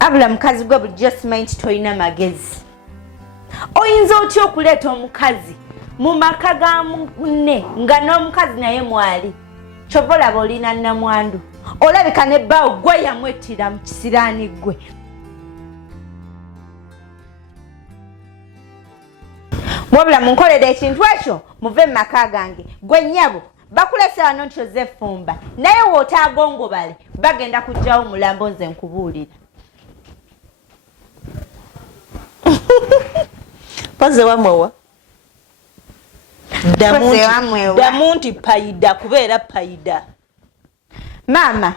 abula mukazi gwe bulijjo simanyi nti tolina magezi. Oyinza otya okuleeta omukazi mu maka ga munne nga n'omukazi naye mwali? Kyova olaba olina nnamwandu, olabika ne bbaawo gwe yamwettira mu kisiraani gwe. Wabula munkolere ekintu ekyo muve mu maka gange. Gwe nnyabo bakulese wano nti ozeffumba, naye w'otaagongobale bagenda kuggyawo mulambo nze nkubuulira. Paze wamwewa damu nti payida kubeera payida. Mama,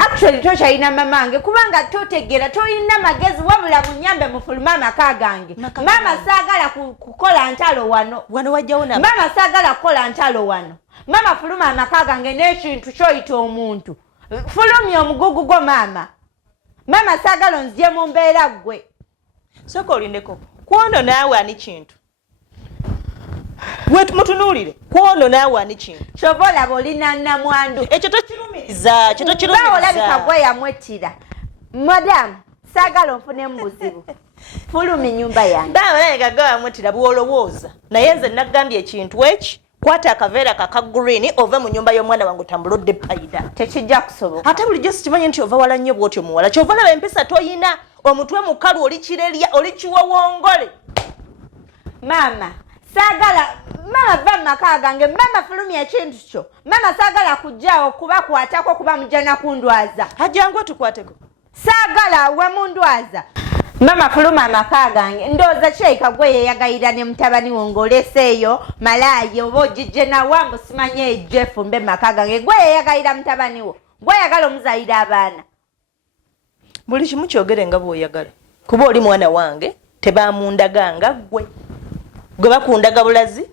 actually tokyalina mamange kubanga totegeera toyina magezi, wabula bunyambe mufuluma amaka gange. Mama saagala kukola ntalo wano. Mama saagala kukola ntalo wano. Mama fuluma amaka gange n'ekintu kyoyita omuntu. Fulumya omugugu gwo mama. Mama saagala onzye mu mbeera ggwe. Soka olindeko kwono naawe ani kintu wetu mutunuulire kwono naawe ani kintu kyova olaba olina nnamwandu. Ekyo tokirumiriza olabika gwe yamwettira. Madamu saagala onfunemu buzibu. Fuluma ennyumba yange. Baabalabika gwe yamwettira bw'olowooza, naye nze nagambye ekintu eki, kwata akaveera kaka green ove mu nyumba y'omwana wange otambulodde payida. Tekijja kusoboka. Ate bulijjo sikimanyi nti ova wala nnyo bw'otyo muwala. Kyova olaba empisa toyina, omutwe mukalu, oli kirerya, oli kiwowongole. Mama saagala, mama va mu maka gange. Mama fulumya ekintu kyo. Mama saagala kujjaawo kubakwatako kuba mujja nakundwaza. Hajjangu tukwateko. Saagala we mundwaza. Mama fuluma amaka gange. Ndowooza kirabika gwe yeeyagayira ne mutabani wo ng'oleseeyo malaayi oba ogijje nawange simanyi ejjo efumbe mu maka gange. Gwe yeeyagayira mutabani wo. Gwe oyagala omuzayira abaana. Buli kimu kyogere nga bw'oyagala. Kuba oli mwana wange, tebaamundaganga gwe. Gwe bakundaga bulazi,